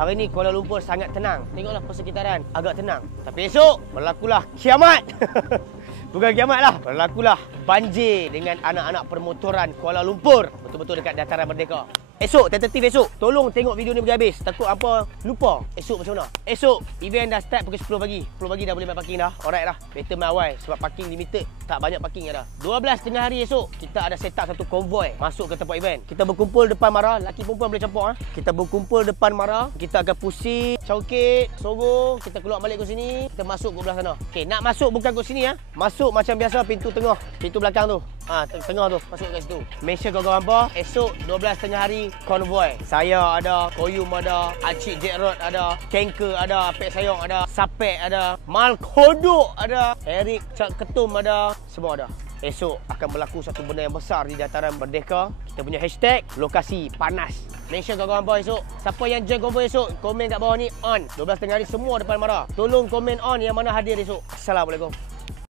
Hari ni Kuala Lumpur sangat tenang. Tengoklah persekitaran agak tenang. Tapi esok berlakulah kiamat. Bukan kiamat lah. Berlakulah banjir dengan anak-anak permotoran Kuala Lumpur. Betul-betul dekat Dataran Merdeka. Esok, tentatif esok. Tolong tengok video ni berhabis. Takut apa lupa. Esok macam mana? Esok, event dah start pukul 10 pagi. 10 pagi dah boleh main parking dah. Alright dah. Better main awal. Sebab parking limited. Tak banyak parking dah. 12 tengah hari esok, kita ada set up satu konvoi masuk ke tempat event. Kita berkumpul depan Mara. Laki perempuan boleh campur. Kita berkumpul depan Mara. Kita akan pusing, congkit, sorong. Kita keluar balik ke sini. Kita masuk ke belah sana. Okay, nak masuk bukan ke sini. Masuk macam biasa pintu tengah. Pintu belakang tu. Tengah tu. Masuk kat situ. Make sure kawan-kawan apa. Esok 12 tengah hari konvoi. Saya ada, Koyum ada, Acik Jack Rod ada, Kenker ada, Pek Sayong ada, Sapek ada, Mal Kodok ada, Eric Cak Ketum ada, semua ada. Esok akan berlaku satu benda yang besar di Dataran Merdeka. Kita punya hashtag lokasi panas. Make sure kawan-kawan apa esok. Siapa yang join konvoi esok, komen kat bawah ni on. 12 tengah hari semua depan Mara. Tolong komen on yang mana hadir esok. Assalamualaikum.